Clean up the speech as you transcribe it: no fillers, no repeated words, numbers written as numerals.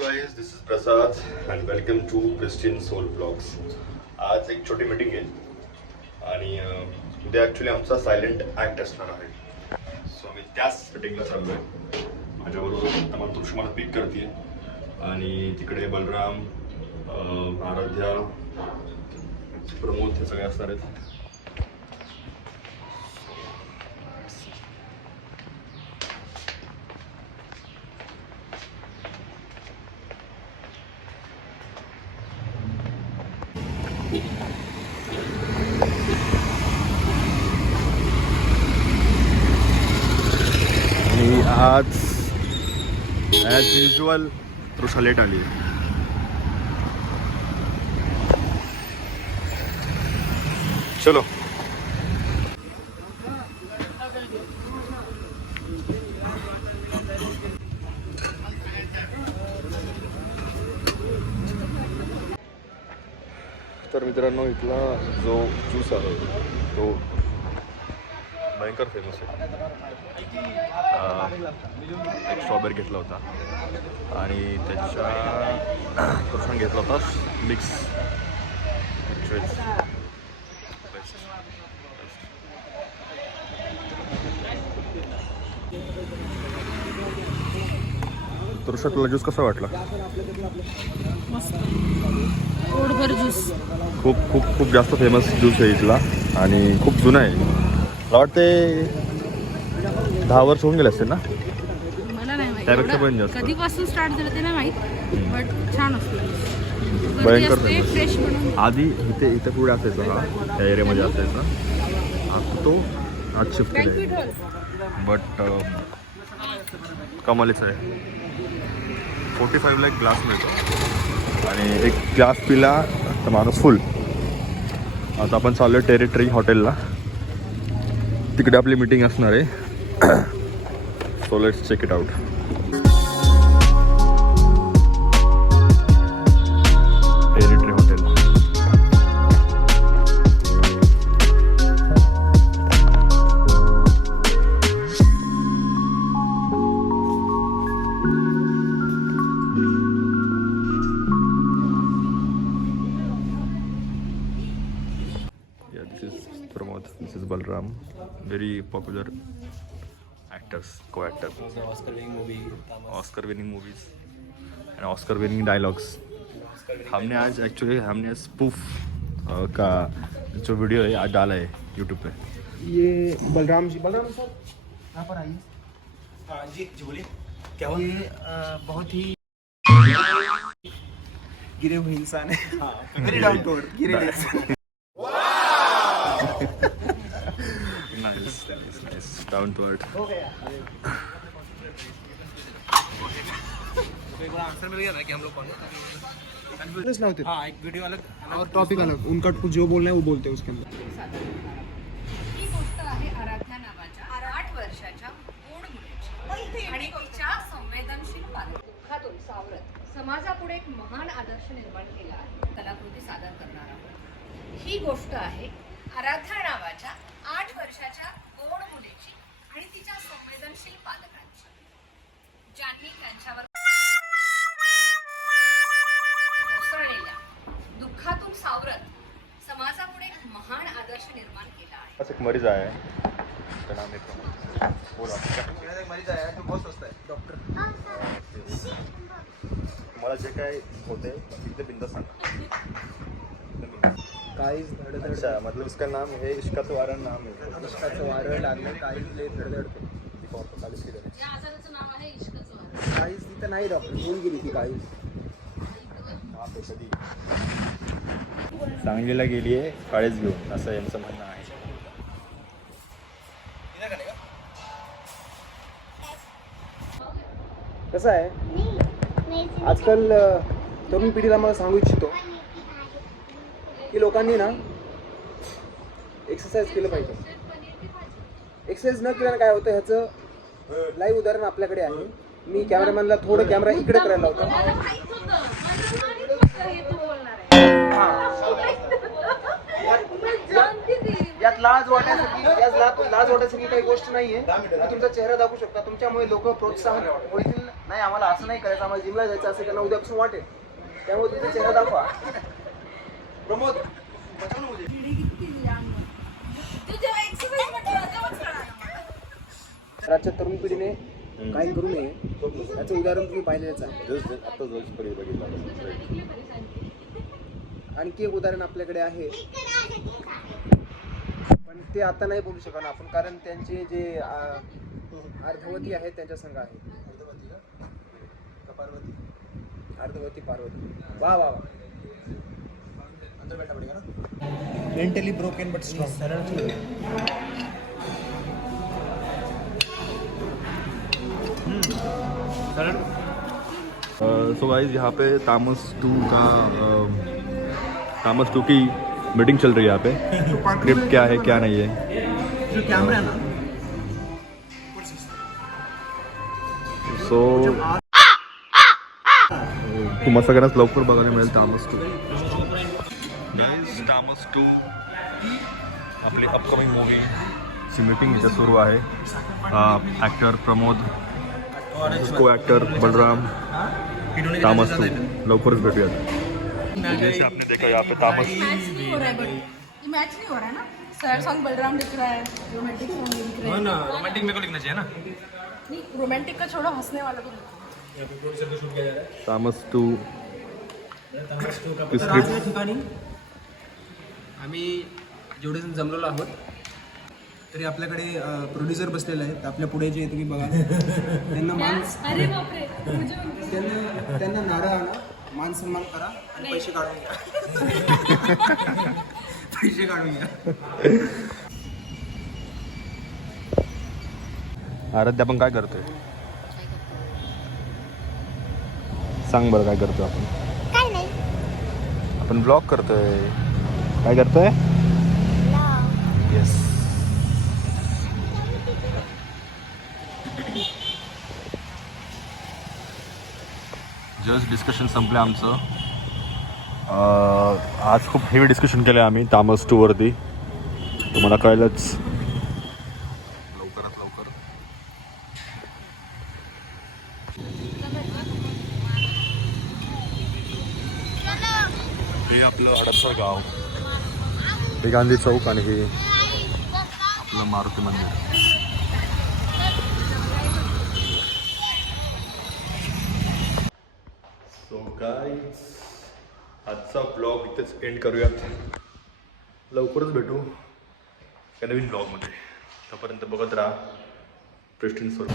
guys, this is Prasad and welcome to Pristine Soul Vlogs. आज एक छोटी meeting आहे आणि उद्या ॲक्च्युली आमचा सायलेंट ॲक्ट असणार आहे. सो आम्ही त्याच मीटिंगला चाललो आहे. माझ्याबरोबर मातृश्री मला पिक करते आणि तिकडे बलराम, आराध्या, प्रमोद हे सगळे असणार आहेत. आज ॲज युजल तृषा लेट आली आहे. चलो तर मित्रांनो, इथला जो ज्यूस आहे तो भयंकर फेमस आहे. एक स्ट्रॉबेरी घेतला होता आणि त्याच्या कृष्ण घेतला होता मिक्स. तृषा, तुला ज्यूस कसा वाटला? ज्यूस खूप खूप खूप जास्त फेमस ज्यूस आहे इथला आणि खूप जुना आहे. मला वाटते 10 वर्ष होऊन गेले असते ना. मला नाही माहिती त्यापेक्षा पण जास्त. कधीपासून स्टार्ट झालं ते नाही माहित, बट छान असतं. भयंकर फ्रेश बनवून. आधी इथे पुढे असायचा, हा त्या एरियामध्ये असायचा. आता तो आज शिफ्ट केला, बट कमालीच आहे. 45ला एक ग्लास मिळतो आणि एक ग्लास पिला तर माणूस फुल. आता आपण चाललो आहे टेरिटरी हॉटेलला. तिकडे आपली मीटिंग असणार आहे. So let's check it out. Territory hotel. Pramod, this is Balram, very popular actors, co-actors. Oscar winning movies and Oscar winning dialogues. हमने आज स्पूफ का जो वीडियो है आज डाला है YouTube पे. ये बलराम सर यहाँ पर आइए. हाँ जी बोलिए. क्या हुआ? ये बहुत ही गिरे हुए इंसान है. Very down to earth. गिरे हुए. Nice. Down to earth. हो गया. एक बार आंसर मिल गया ना कि हम लोग कौन है. होते. हाँ, एक वीडियो अलग और टॉपिक अलग. उनका कुछ जो बोलना है वो बोलते हैं उसके अंदर. ही गोष्ट आहे आराध्या नावाच्या 8 वर्षाच्या गोड मुलीची आणि तिच्या संवेदनशील पालकातून सावरत समाजापुढे एक महान आदर्श निर्माण केला आहे. कलाकृती सादर करणार आहोत. ही गोष्ट आहे आराध्या नावाच्या 8 वर्षाच्या गोड मुलीची आणि तिच्या संवेदनशील पालकांची, ज्यांनी त्यांच्यावर कोसळलेल्या दुःखातून सावरत समाजापुढे एक महान आदर्श निर्माण केला आहे. बस एक मरीज आहे, त्याचं नाम आहे प्रमोद. बोला. मरीज आहे जो बहुत स्वस्त है. डॉक्टर मला जे काय होते तिथे बिंदास सांगा. काहीच धडधड. अच्छा, मतलब इसका नाम है इश्काचं वारण नाम है. इश्काचं वारं लागलं. काहीच लय धडधडते. या आजाराचं नाव आहे इश्काचं वारं. काहीच तिथं नाही. डॉक्टर येऊन गेली ती. काहीच सांगलीला गेली आहे काळेच घेऊन, असं यांचं म्हणणं आहे. कसं आहे, आजकाल तरुण पिढीला मला सांगू इच्छितो की लोकांनी ना एक्सरसाइज केलं पाहिजे. एक्सरसाइज न केल्यानं काय होतं ह्याचं लाईव्ह उदाहरण आपल्याकडे आहे. मी कॅमेरामॅनला थोडं कॅमेरा इकडे करायला होता. यात लाज वाटायसाठी काही गोष्ट नाहीये. तुमचा चेहरा दाखवू शकता. तुमच्यामुळे लोक प्रोत्साहन होतील नाही आम्हाला असं नाही करायचं, आम्हाला जिमला जायचं असेल त्यांना उद्यापासून वाटेल, त्यामुळे तिथे चेहरा दाखवा. प्रमोद बचाव ना मुझे. आजच्या तरुण पिढीने काही करू नये याचं उदाहरण तुम्ही पाहिलेलंच आहे. आता जस्ट बघितलं. आणखी एक उदाहरण आपल्याकडे आहे, पण ते आता नाही बोलू शकणार आपण, कारण त्यांचे जे अर्धवती आहेत त्यांच्या संघ आहे. अर्धवती पार्वती. वा वा वा. Mentally broken but strong. So guys यहाँ पे तामस 2 की मीटिंग चल रही है यहाँ पे. स्क्रिप्ट क्या है क्या नहीं है. जो कैमरा है ना, सो तुम्हाला सगळ्यांनाच लवकर बघायला मिळेल तामस 2. तामस 2 आपली अपकमिंग मूवीची मीटिंग इथं सुरू आहे. ॲक्टर प्रमोद, को ॲक्टर बलराम, तामस 2 लवकरच भेटूयात. जैसे आपने देखा यहाँ पे तामस मैच नहीं हो रहा है ना. सैड सॉन्ग बलराम लिख रहा है, रोमांटिक सॉन्ग लिख रहा है. ना रोमांटिक मेरे को लिखना चाहिए ना. नहीं, रोमांटिक का छोड़ो, हंसने वाला तो लिखो. तामस 2 तर आज या ठिकाणी आम्ही जेवढे जण जमलेलो आहोत तरी आपल्याकडे प्रोड्युसर बसलेले आहेत. आपल्या पुढे जे तुम्ही बघा त्यांना अरे बापरे, त्यांना नारळ आणा, मान सन्मान करा आणि पैसे काढून घ्या. पैसे काढून घ्या. आराध्या आपण काय करतोय सांग बरं. काय करतोय आपण? काय नाही. आपण ब्लॉग करतोय. काय करतोय? येस. जस्ट डिस्कशन संपलं आमचं. आज खूप हेवी डिस्कशन केलं आम्ही तामस 2 वरती. तुम्हाला कळलंच लवकरात लवकर. हे आपलं हडपसर गाव, हे गांधी चौक आणि हे आपलं मारुती मंदिर. सो गाईज आजचा ब्लॉग इथेच एंड करूयात. लवकरच भेटू या नवीन ब्लॉगमध्ये. तोपर्यंत बघत राहा प्रेस्टिन सोल.